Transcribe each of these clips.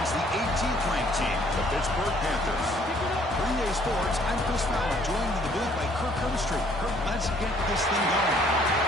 against the 18th ranked team, the Pittsburgh Panthers. 3A Sports, I'm Chris Fowler, joined in the booth by Kirk Herbstreit. Kirk, let's get this thing going.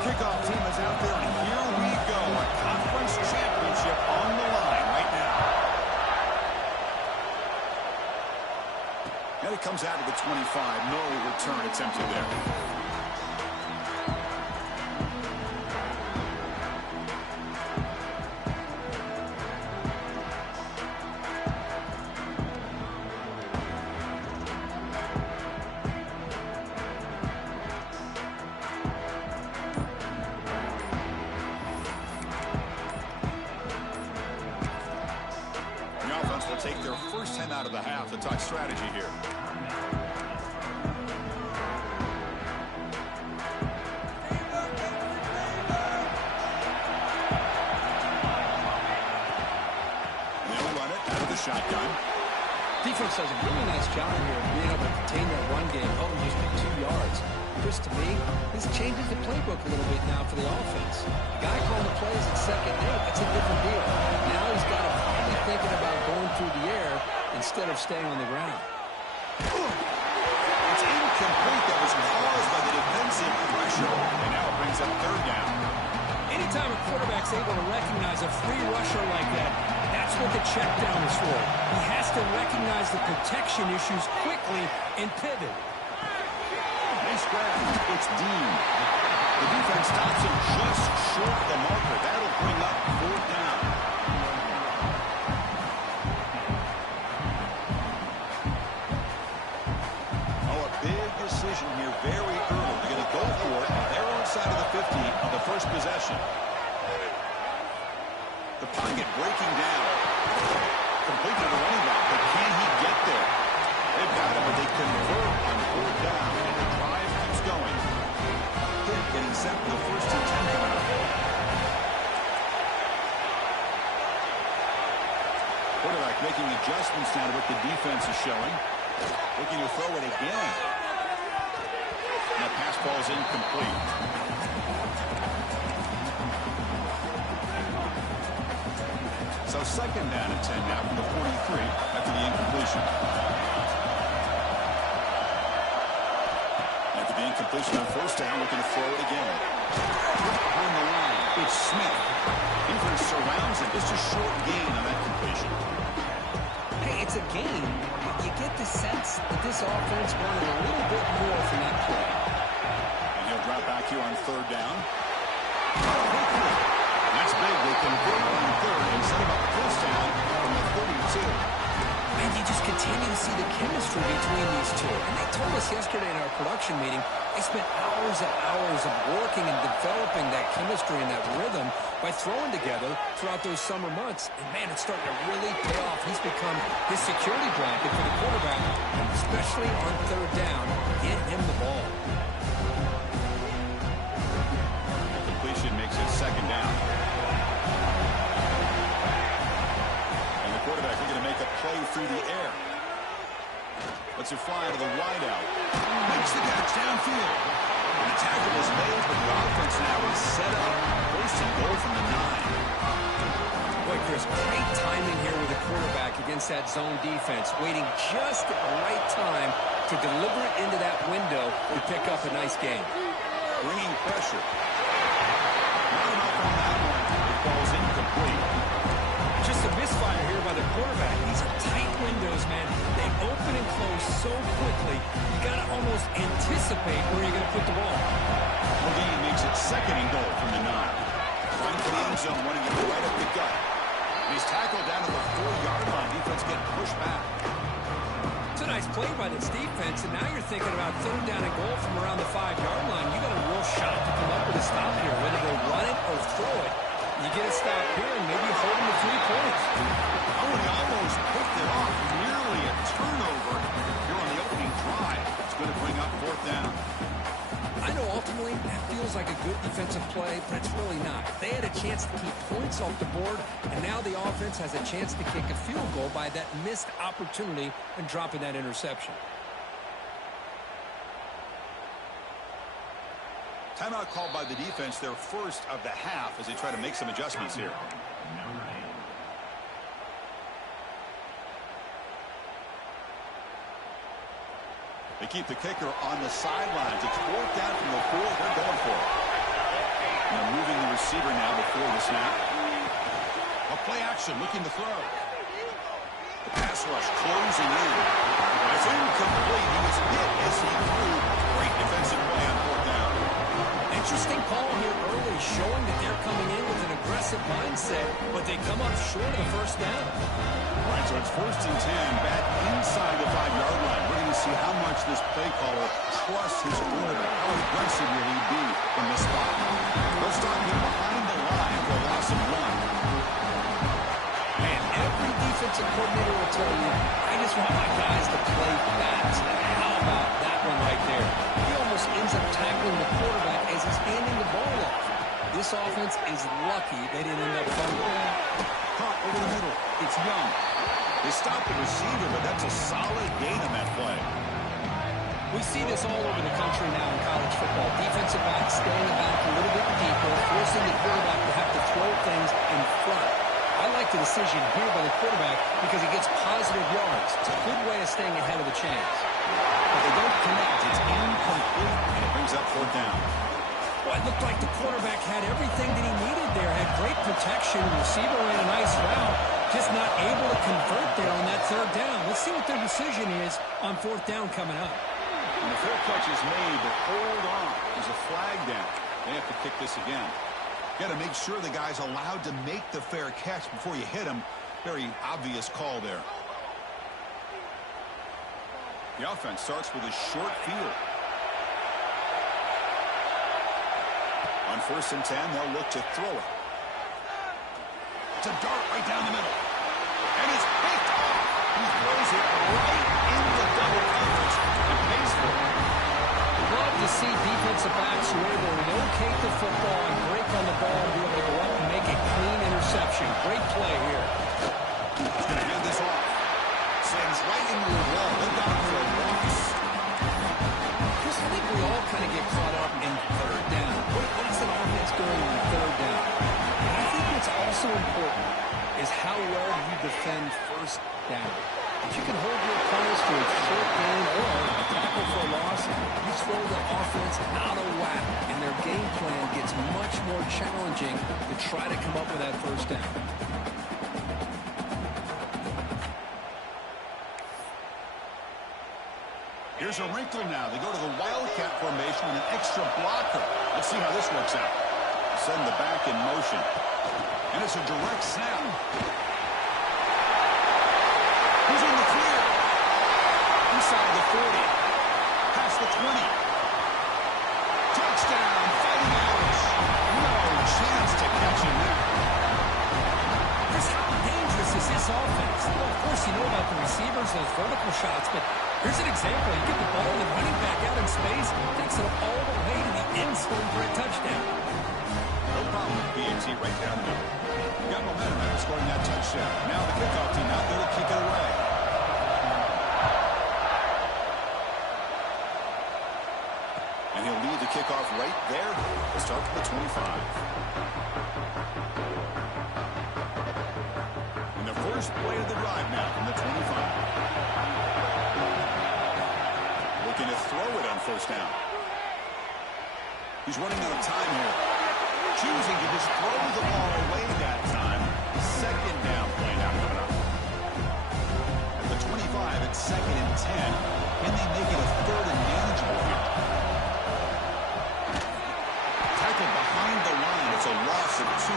Kickoff team is out there, and here we go. A conference championship on the line right now. And it comes out of the 25. No return attempted there. Will take their first 10 out of the half to talk strategy here. They'll run it out of the shotgun. Defense does a really nice job here of being able to contain that run game, hold them just to 2 yards. Chris, to me, this changes the playbook a little bit now for the offense. The guy calling the plays at second and 8, that's a different deal. Now he's got to probably thinking about going through the air instead of staying on the ground. It's incomplete. That was caused by the defensive pressure. And now it brings up third down. Anytime a quarterback's able to recognize a free rusher like that, that's what the check down is for. He has to recognize the protection issues quickly and pivot. Nice grab. It's Dean. The defense stops him just short of the marker. That'll bring up fourth down. Oh, a big decision here very early. They're going to go for it on their own side of the 50 on the first possession. The pocket breaking down. Complete to the running back, but can he get there? They've got him, but they convert on fourth down, and the drive keeps going. Pitt getting set for the first and 10 coming up. Quarterback making adjustments now to what the defense is showing. Looking to throw it again. And the pass ball is incomplete. So second down and 10 now from the 43 after the incompletion. After the incompletion on first down, looking to throw it again. On the line, it's Smith. Defense surrounds him. Just a short gain on that completion. Hey, it's a game. You get the sense that this offense wanted a little bit more from that play. And he'll drop back here on third down. That's big. They convert on third and set up first down from the 32. And you just continue to see the chemistry between these two. And they told us yesterday in our production meeting, they spent hours and hours of working and developing that chemistry and that rhythm by throwing together throughout those summer months. And, man, it's starting to really pay off. He's become his security blanket for the quarterback, especially on third down. Get him the ball. The completion makes it second down. And the quarterback looking to make a play through the air. Lets it fly to the wideout. Makes the catch downfield. And the tackle is made, but the offense now is set up. First and goal from the 9. Boy, Chris, great timing here with the quarterback against that zone defense. Waiting just at the right time to deliver it into that window to pick up a nice game. Bringing pressure. Not enough on that one. It falls incomplete. Just a misfire here by the quarterback. These are tight windows, man. They open and close so quickly, you got to almost anticipate where you're going to put the ball. Levine makes it second and goal from the 9. Right for the end zone, running it right up the gut. And he's tackled down at the 4-yard line. Defense getting pushed back. It's a nice play by this defense, and now you're thinking about third down and goal from around the 5-yard line. You got a real shot to come up with a stop here, whether they run it or throw it. You get a stop here and maybe hold him to 3 points. Oh, and he almost picked it off. Nearly a turnover here on the opening drive. It's going to bring up 4th down. I know ultimately that feels like a good defensive play, but it's really not. They had a chance to keep points off the board, and now the offense has a chance to kick a field goal by that missed opportunity and dropping that interception. Timeout called by the defense, their first of the half, as they try to make some adjustments here. They keep the kicker on the sidelines. It's 4th down from the 4. They're going for it. They're moving the receiver now before the snap. A play action, looking to throw. The pass rush closing in. It's incomplete. He was hit as he threw. Great defensive play on 4th down. Interesting call here early, showing that they're coming in with an aggressive mindset, but they come up short of the 1st down. All right, so it's 1st and 10, back inside the 5-yard line. We're going to see how much this play caller trusts his quarterback. How aggressive will he be from this spot? They'll start him behind the line for a loss of 1. Man, every defensive coordinator will tell you, I just want my guys to play fast. How about that one right there? He almost ends up tackling the quarterback as he's handing the ball off. This offense is lucky they didn't end up fumbling. Caught over the middle. It's Young. They stopped the receiver, but that's a solid gain on that play. We see this all over the country now in college football. Defensive backs staying back a little bit deeper, forcing the quarterback to have to throw things in front. I like the decision here by the quarterback because he gets positive yards. It's a good way of staying ahead of the chains. But they don't connect. It's incomplete, and it brings up 4th down. Well, it looked like the quarterback had everything that he needed there. Had great protection. Receiver ran a nice route. Just not able to convert there on that 3rd down. Let's see what their decision is on 4th down coming up. And the fair catch is made, but hold on. There's a flag down. They have to kick this again. Got to make sure the guy's allowed to make the fair catch before you hit him. Very obvious call there. The offense starts with a short field. On 1st and 10, they'll look to throw it. It's a dart right down the middle. And it's picked off. He throws it right into double coverage and pays for it. Love to see defensive backs who are able to locate the football and break on the ball and be able to go up and make a clean interception. Great play here. He's going to hand this off. Sends right into the wall. They've got him for a loss. Chris, I think we all kind of get caught up in 3rd down. What's an offense doing on 3rd down? And I think what's also important is how well you defend 1st down. If you can hold your opponents to a short gain or a tackle for a loss, you throw the offense out of whack, and their game plan gets much more challenging to try to come up with that 1st down. Here's a wrinkle now. They go to the Wildcat formation with an extra blocker. Let's see how this works out. Send the back in motion. And it's a direct snap. He's in the clear. Inside the 40. Past the 20. Touchdown. Fighting Irish. No chance to catch him there. Chris, how dangerous is this offense? Well, of course, you know about the receivers, those vertical shots, but here's an example. You get the ball and the running back out in space, takes it all the way to the end zone for a touchdown. No problem with BAT right down the middle. Got momentum after scoring that touchdown. Now the kickoff team out there to kick it away. And he'll lead the kickoff right there. We'll start from the 25. And the first play of the drive now from the 25. Looking to throw it on 1st down. He's running out of time here. Choosing to just throw the ball away that time. 2nd down play now coming up. At the 25, it's 2nd and 10. Can they make it a 3rd and manageable here? Tackled behind the line. It's a loss of 2.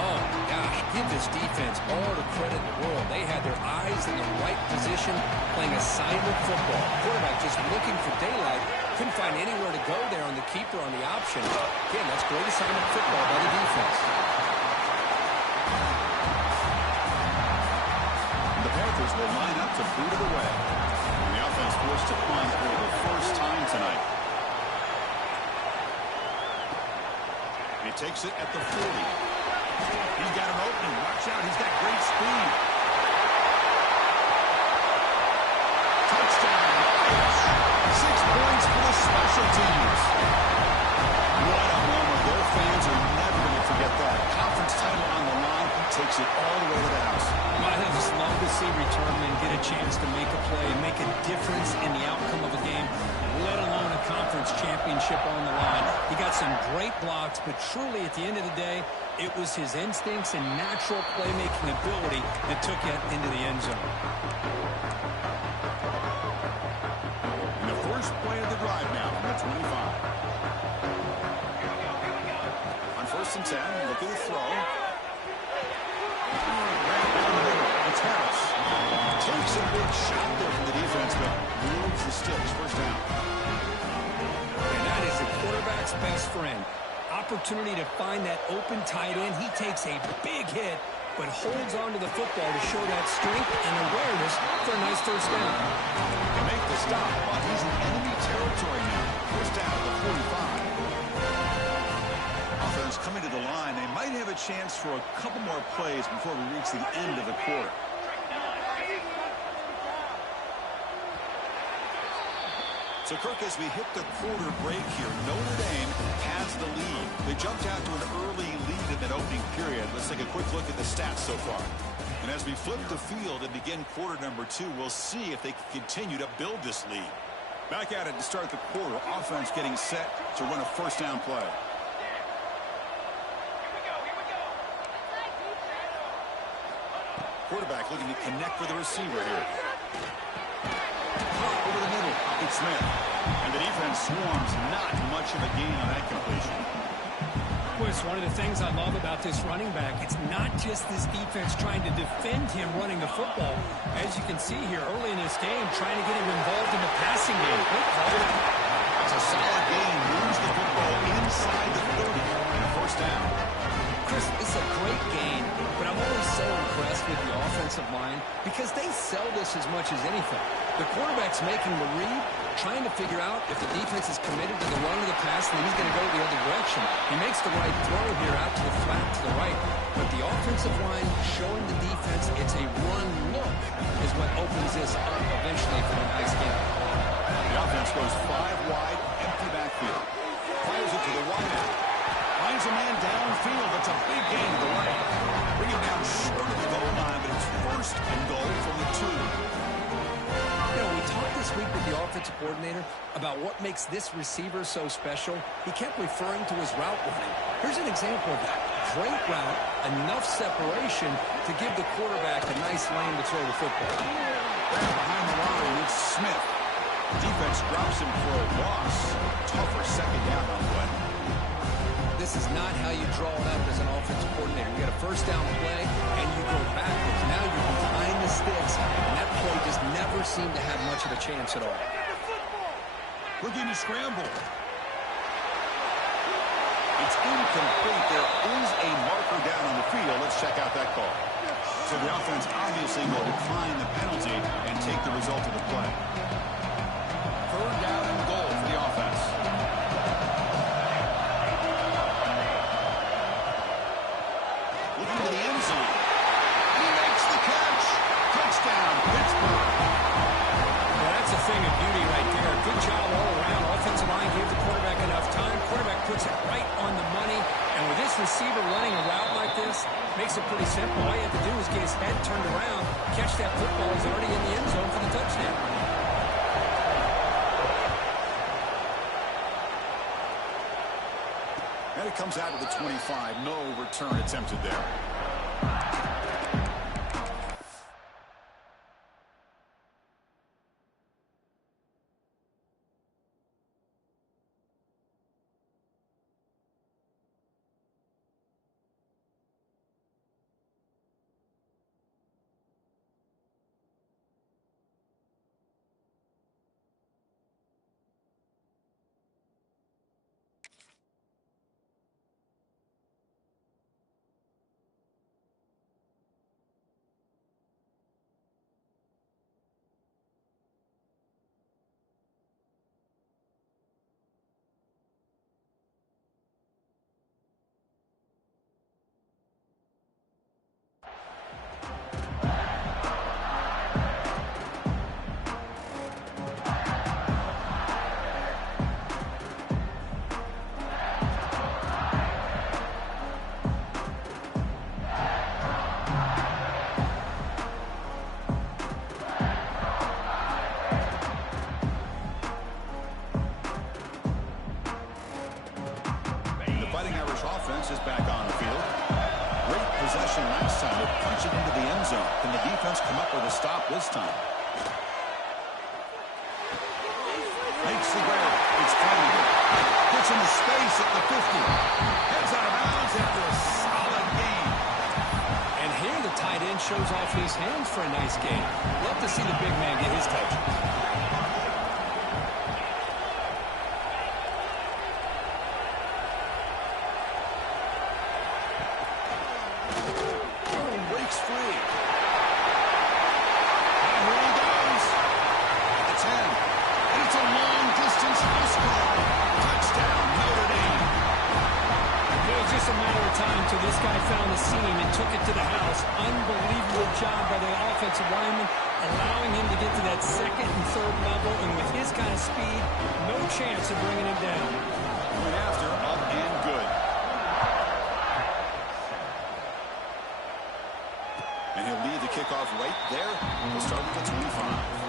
Oh, gosh, give this defense all the credit in the world. They had their eyes in the right position, playing assignment football. Quarterback just looking for daylight. Couldn't find anywhere to go there on the keeper on the option. Again, that's great assignment football by the defense. The Panthers will line up to boot it away. And the offense forced to punt for the first time tonight. He takes it at the 40. He's got an opening. Watch out. He's got great speed. Touchdown. 6 points for the special teams. What a moment. Their fans are never going to forget that. Conference title on the line. He takes it all the way to the house. I just love to see returnmen get a chance to make a play and make a difference in the outcome of a game, let alone a conference championship on the line. He got some great blocks, but truly at the end of the day, it was his instincts and natural playmaking ability that took it into the end zone. And the first play of the drive now from the 25. On 1st and 10, look at the throw. It's Harris. Takes a big shot there from the defense, but moves the sticks. First down. And that is the quarterback's best friend. Opportunity to find that open tight end. He takes a big hit, but holds on to the football to show that strength and awareness for a nice first down. They make the stop, but he's in enemy territory now. First down at the 45. Offense coming to the line. They might have a chance for a couple more plays before we reach the end of the quarter. So, Kirk, as we hit the quarter break here, Notre Dame has the lead. They jumped out to an early lead in that opening period. Let's take a quick look at the stats so far. And as we flip the field and begin quarter number 2, we'll see if they can continue to build this lead. Back at it to start the quarter. Offense getting set to run a first down play. Quarterback looking to connect with the receiver here. Over the middle, it's Smith. And the defense swarms, not much of a gain on that completion. Well, it's one of the things I love about this running back. It's not just this defense trying to defend him running the football. As you can see here early in this game, trying to get him involved in the passing game. It's a solid gain. Moves the football inside the 30 and a first down. Chris, it's a great game, but I'm always so impressed with the offensive line because they sell this as much as anything. The quarterback's making the read, trying to figure out if the defense is committed to the run or the pass, and then he's going to go the other direction. He makes the right throw here out to the flat to the right, but the offensive line showing the defense it's a run look is what opens this up eventually for a nice game. The offense goes 5 wide, empty backfield. Fires it to the wide out. Finds a man downfield. It's a big gain to the right. Bring him down short of the goal line, but it's first and goal from the 2. You know, we talked this week with the offensive coordinator about what makes this receiver so special. He kept referring to his route running. Here's an example of that. Great route, enough separation to give the quarterback a nice lane to throw the football. Behind the line, it's Smith. Defense drops him for a loss. Tougher second down on the way. This is not how you draw it up as an offensive coordinator. You get a first down play, and you go backwards. Now you're behind the sticks, and that play just never seemed to have much of a chance at all. Looking to scramble. It's incomplete. There is a marker down on the field. Let's check out that call. So the offense obviously will decline the penalty and take the result of the play. Third down and goal for the offense. Looking to the end zone. He makes the catch. Touchdown, Pittsburgh. Well, that's a thing of beauty right there. Good job all around. Offensive line gave the quarterback enough time. Quarterback puts it right on the money. And with this receiver running a route like this, makes it pretty simple. All you have to do is get his head turned around, catch that football. He's already in the end zone for the touchdown. And it comes out of the 25. No return attempted there. Fighting Irish offense is back on the field. Great possession last time. They punch it into the end zone. Can the defense come up with a stop this time? Makes the grab. It's funny. Gets into space at the 50. Heads out of bounds after a solid gain. And here the tight end shows off his hands for a nice gain. Love to see the big man get his touch. Breaks free. And here he goes. At the 10. And it's a long-distance house call. Touchdown, Notre Dame. It was just a matter of time till this guy found the seam and took it to the house. Unbelievable job by the offensive lineman, allowing him to get to that second and third level. And with his kind of speed, no chance of bringing him down. Going after, up and good. And he'll lead the kickoff right there. We'll start with the 25.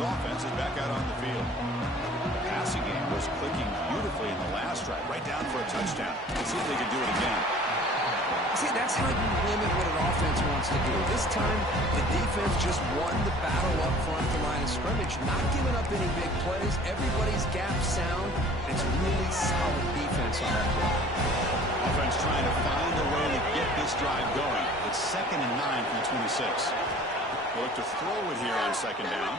Offense is back out on the field. The passing game was clicking beautifully in the last drive, right down for a touchdown. Let's see if they can do it again. See, that's how you limit what an offense wants to do. This time, the defense just won the battle up front at the line of scrimmage, not giving up any big plays. Everybody's gap sound. It's really solid defense on that play. Offense trying to find a way to get this drive going. It's 2nd and 9 from the 26. They'll look to throw it here on 2nd down.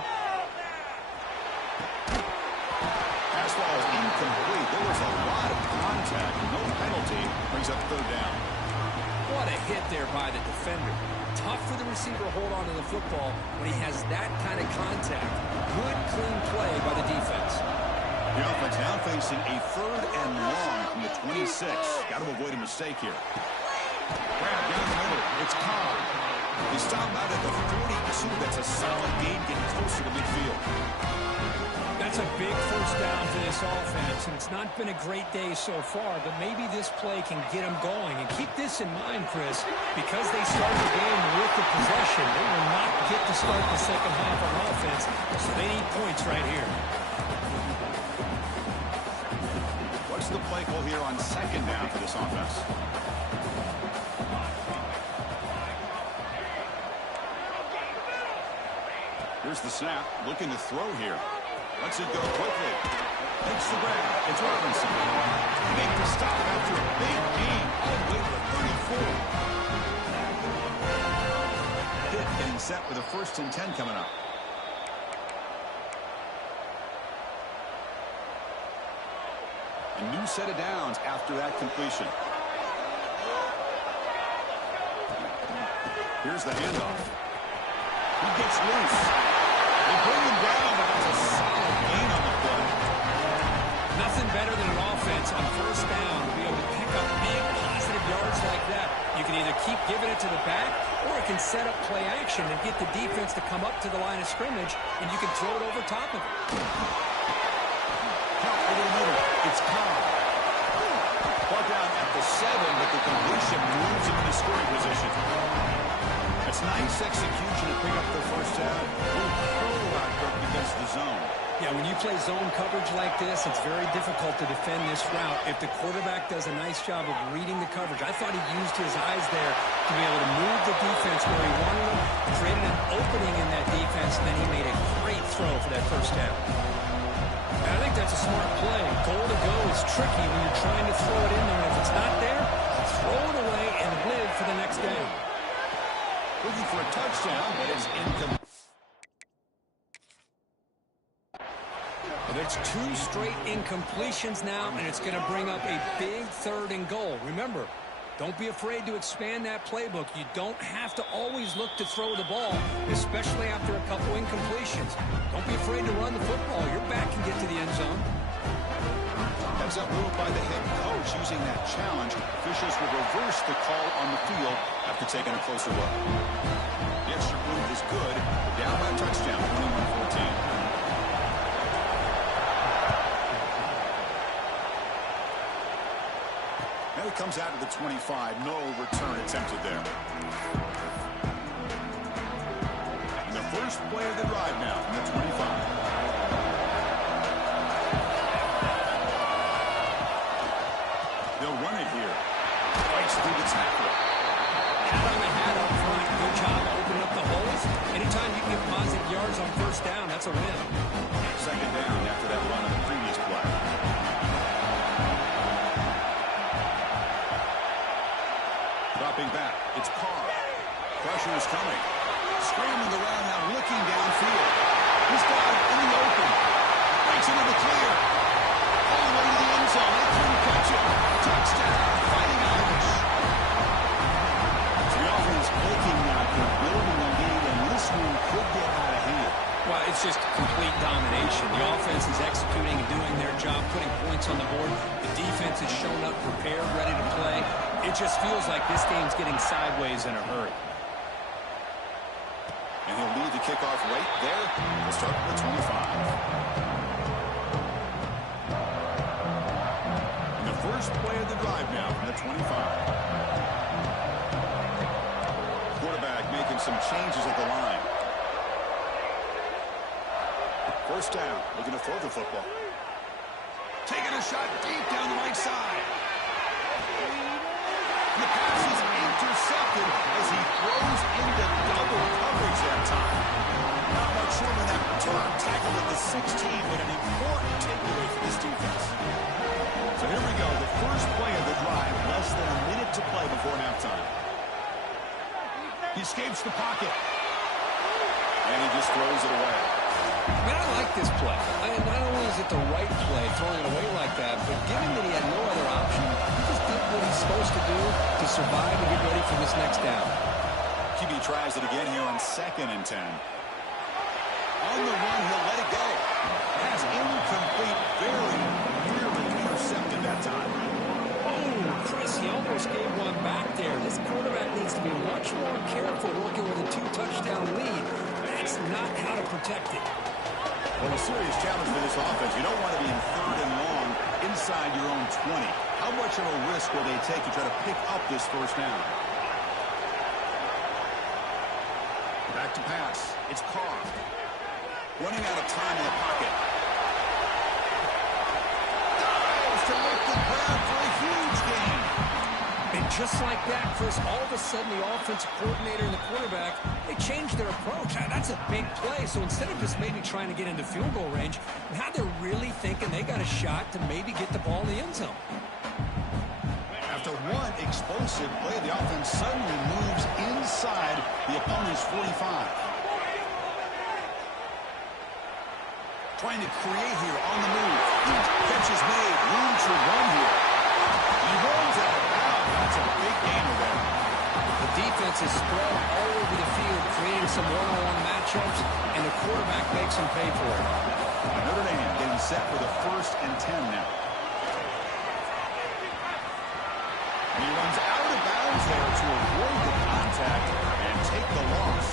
Pass ball is incomplete. There was a lot of contact. No penalty. Brings up 3rd down. What a hit there by the defender. Tough for the receiver to hold on to the football when he has that kind of contact. Good, clean play by the defense. The offense now facing a 3rd and long from the 26. Got to avoid a mistake here. Grab down the middle. It's Cobb. They stop out at the 42. That's a solid gain, getting closer to midfield. That's a big first down for this offense, and it's not been a great day so far, but maybe this play can get them going. And keep this in mind, Chris, because they started the game with the possession, they will not get to start the second half on offense, so they need points right here. What's the play call here on 2nd down for this offense? Here's the snap, looking to throw here. Lets it go quickly. Makes the grab. It's Robinson. He makes the stop after a big gain all the way to the 34. Hit getting set with a 1st and 10 coming up. A new set of downs after that completion. Here's the handoff. He gets loose. They bring him down, but it's a solid gain on the play. Nothing better than an offense on 1st down to be able to pick up big positive yards like that. You can either keep giving it to the back, or it can set up play action and get the defense to come up to the line of scrimmage, and you can throw it over top of it. Count over the middle. It's Cobb. Brought down at the 7, but the completion moves him into scoring position. That's nice execution to pick up the 1st down. A little curl out against the zone. Yeah, when you play zone coverage like this, it's very difficult to defend this route if the quarterback does a nice job of reading the coverage. I thought he used his eyes there to be able to move the defense where he wanted them, created an opening in that defense, and then he made a great throw for that 1st down. And I think that's a smart play. Goal to go is tricky when you're trying to throw it in there. If it's not there, throw it away and live for the next down. Looking for a touchdown, but it's incomplete. There's 2 straight incompletions now, and it's going to bring up a big 3rd and goal. Remember, don't be afraid to expand that playbook. You don't have to always look to throw the ball, especially after a couple incompletions. Don't be afraid to run the football. Your back can get to the end zone. Heads up move by the head coach using that challenge. Officials will reverse the call on the field after taking a closer look. The extra move is good. Down by a touchdown, 21-14. And it comes out of the 25. No return attempted there. And the first play of the drive now from the 25. down, that's a win. Second down after that run on the previous play. Dropping back, it's Carr. Pressure is coming. Scrambling around now, looking downfield. He's got it in the open. Breaks into the clear. All the way to the end zone. They couldn't catch it. Touchdown, Fighting Irish. So the offense looking now for building a lead, and this one could get out of hand. Well, it's just complete domination. The offense is executing and doing their job, putting points on the board. The defense has shown up, prepared, ready to play. It just feels like this game's getting sideways in a hurry. And he'll lead the kickoff right there. We'll start at the 25. And the first play of the drive now from the 25. Quarterback making some changes at the line. First down, looking to throw the football. Taking a shot deep down the right side. The pass is intercepted as he throws into double coverage that time. Not much room in that return. Tackled at the 16, but an important takeaway for this defense. So here we go, the first play of the drive, less than a minute to play before halftime. He escapes the pocket. And he just throws it away. Man, I like this play. Not only is it the right play, throwing it away like that, but given that he had no other option, he just did what he's supposed to do to survive and get ready for this next down. QB tries it again here on 2nd and 10. On the run, he'll let it go. Pass incomplete, very nearly intercepted that time. Oh, Chris, he almost gave one back there. This quarterback needs to be much more careful working with a 2-touchdown lead. That's not how to protect it. Well, a serious challenge for this offense. You don't want to be in 3rd and long inside your own 20. How much of a risk will they take to try to pick up this first down? Back to pass. It's Carr. Running out of time in the pocket. Dives to make the grab for a huge gain. And just like that, Chris, all of a sudden the offensive coordinator and the quarterback, they changed their approach. That's a big play. So instead of just maybe trying to get into field goal range, now they're really thinking they got a shot to maybe get the ball in the end zone. After one explosive play, the offense suddenly moves inside the opponent's 45. Trying to create here on the move. Catch is made. Room to run here. He rolls out of bounds. That's a big gainer there. The defense is spread all over the field, creating some one-on-one matchups, and the quarterback makes them pay for it. Notre Dame getting set for the 1st and 10 now. And he runs out of bounds there to avoid the contact and take the loss.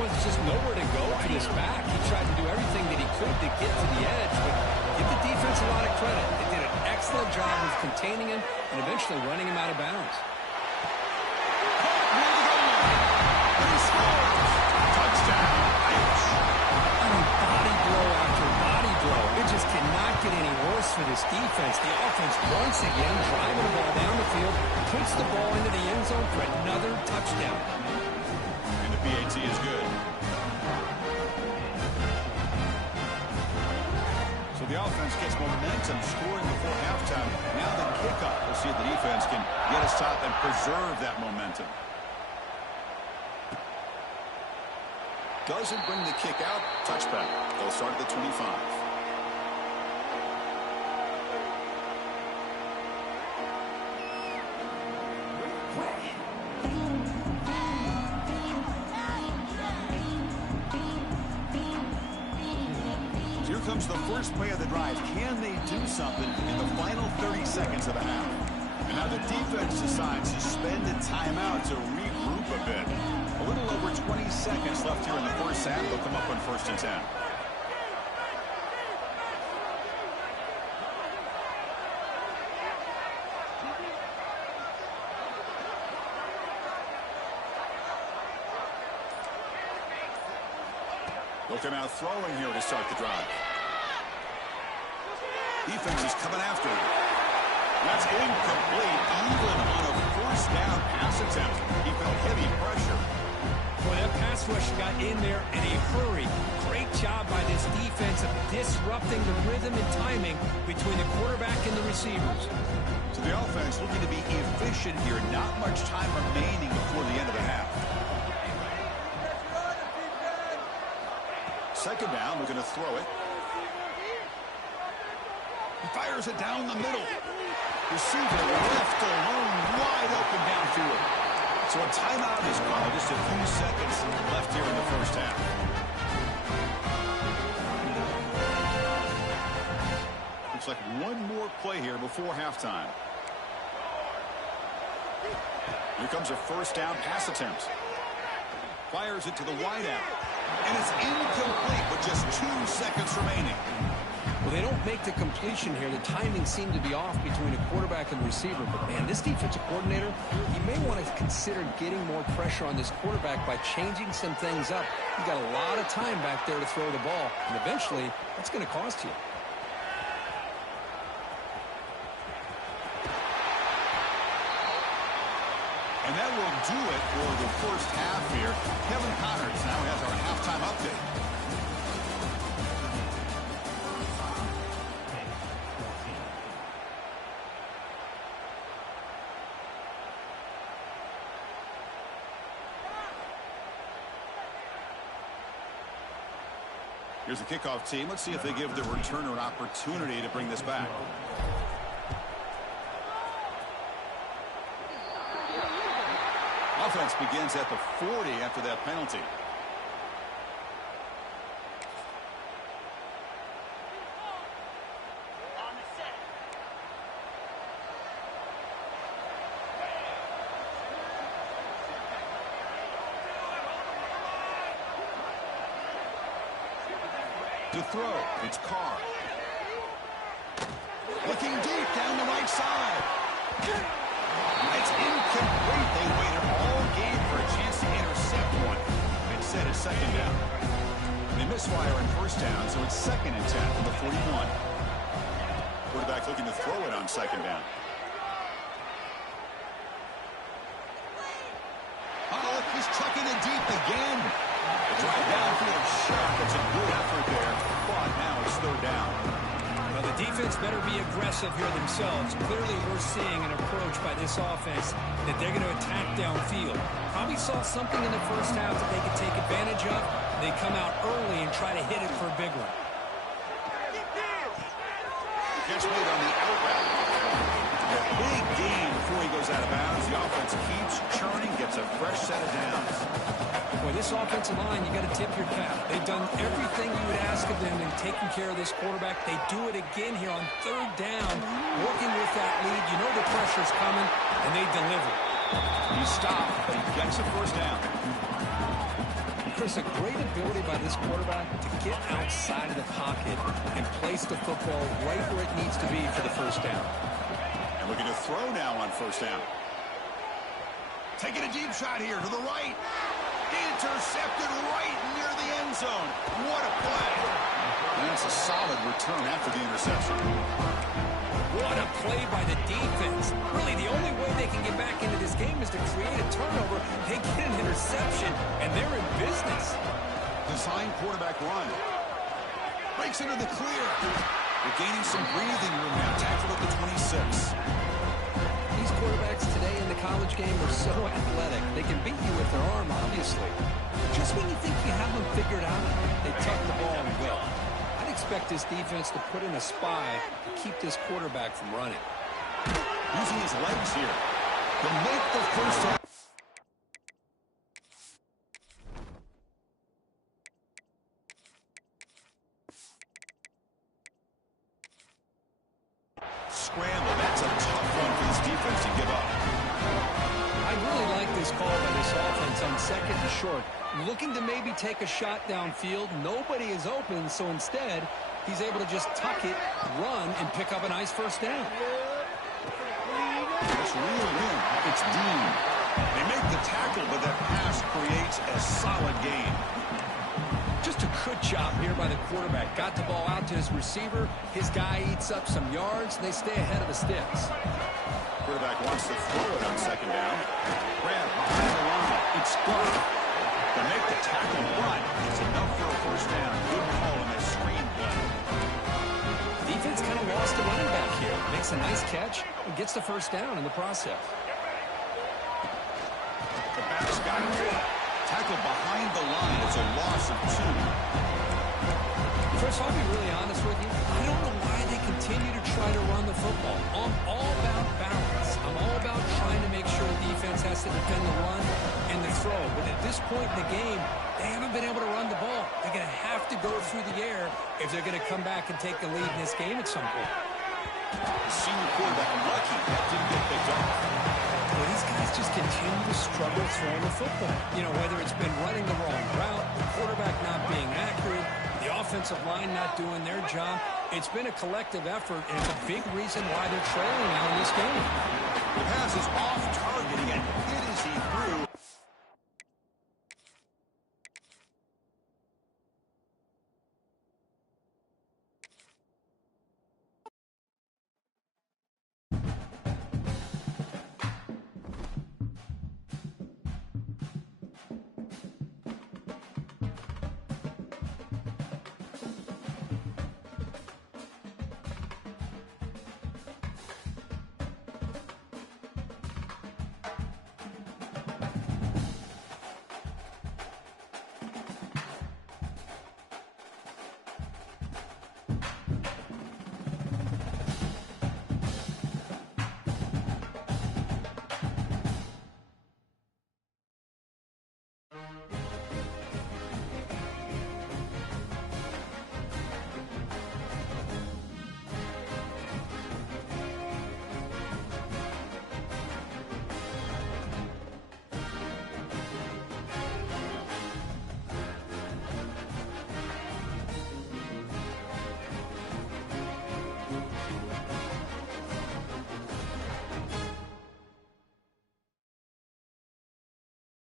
Well, there's just nowhere to go for this back. He tried to do everything that he could to get to the edge, but give the defense a lot of credit. They did an excellent job of containing him and eventually running him out of bounds. Touchdown, Irish. I mean, body blow after body blow. It just cannot get any worse for this defense. The offense, once again, driving the ball down the field, puts the ball into the end zone for another touchdown. And the PAT is good. So the offense gets momentum scoring before halftime. Now the kickoff. We'll see if the defense can get a stop and preserve that momentum. Doesn't bring the kick out. Touchback. They'll start at the 25. Here comes the first play of the drive. Can they do something in the final 30 seconds of the half? And now the defense decides to spend a timeout to regroup a bit. A little over 20 seconds left here in the first half. They'll come up on 1st and 10. They'll come out throwing here to start the drive. Defense is coming after him. That's incomplete, even on a 1st down pass attempt. He felt heavy pressure. Boy, that pass rush got in there in a hurry. Great job by this defense of disrupting the rhythm and timing between the quarterback and the receivers. So the offense looking to be efficient here. Not much time remaining before the end of the half. Second down, we're going to throw it. He fires it down the middle. Receiver left alone, wide open downfield. So a timeout is called. Just a few seconds left here in the first half. Looks like one more play here before halftime. Here comes a first down pass attempt. Fires it to the wideout. And it's incomplete with just 2 seconds remaining. Well, they don't make the completion here. The timing seemed to be off between a quarterback and receiver. But, man, this defensive coordinator, he may want to consider getting more pressure on this quarterback by changing some things up. He's got a lot of time back there to throw the ball. And eventually, that's going to cost you. And that will do it for the first half here. Kevin Connors now has our halftime update. Here's the kickoff team. Let's see if they give the returner an opportunity to bring this back. Offense begins at the 40 after that penalty. To throw, it's Carr. Looking deep down the right side. It's incomplete. They waited all game for a chance to intercept one. Instead, it's second down. They misfire on first down, so it's 2nd and 10 from the 41. Quarterback looking to throw it on second down. Oh, he's chucking it deep again. The drive downfield sharp. It's a good effort there. But now it's 3rd down. Well, the defense better be aggressive here themselves. Clearly, we're seeing an approach by this offense that they're going to attack downfield. Probably saw something in the first half that they could take advantage of. They come out early and try to hit it for a big one. Catch made on the out route. A big gain before he goes out of bounds. The offense keeps churning, gets a fresh set of downs. Boy, this offensive line, you got to tip your cap. They've done everything you would ask of them in taking care of this quarterback. They do it again here on 3rd down, working with that lead. You know the pressure's coming, and they deliver. He stopped, but he gets a first down. Chris, a great ability by this quarterback to get outside of the pocket and place the football right where it needs to be for the first down. And looking to throw now on first down. Taking a deep shot here to the right. Intercepted right near the end zone. What a play. And that's a solid return after the interception. What a play by the defense. Really, the only way they can get back into this game is to create a turnover. They get an interception, and they're in business. Design quarterback run. Breaks into the clear. They're gaining some breathing room now. Tackled at the 26. These quarterbacks today in the college game are so athletic. They can beat you with their arm, obviously. Just when you think you have them figured out, they tuck the ball and go. I'd expect this defense to put in a spy to keep this quarterback from running. Using his legs here to make the first half. Scramble. That's a tough one for this defense to give up. I really like this call by this offense on 2nd and short. Looking to maybe take a shot downfield. Nobody is open, so instead, he's able to just tuck it, run, and pick up a nice first down. It's reeled in. It's Dean. They make the tackle, but that pass creates a solid gain. Just a good job here by the quarterback. Got the ball out to his receiver. His guy eats up some yards, and they stay ahead of the sticks. Quarterback wants to throw it on 2nd down. Grab behind the line. It's gone. They make the tackle, but it's enough for a first down. Good call in that screen play. Defense kind of lost the running back here. Makes a nice catch and gets the first down in the process. The back's got it. Tackle behind the line. It's a loss of 2. Chris, I'll be really honest with you. I don't know why they continue to try to run the football. I'm all about balance. I'm all about trying to make sure the defense has to defend the run and the throw. But at this point in the game, they haven't been able to run the ball. They're going to have to go through the air if they're going to come back and take the lead in this game at some point. The senior quarterback lucky that didn't get picked up. Well, these guys just continue to struggle throwing the football. You know, whether it's been running the wrong route, the quarterback not being accurate, the offensive line not doing their job. It's been a collective effort, and it's a big reason why they're trailing now in this game. The pass is off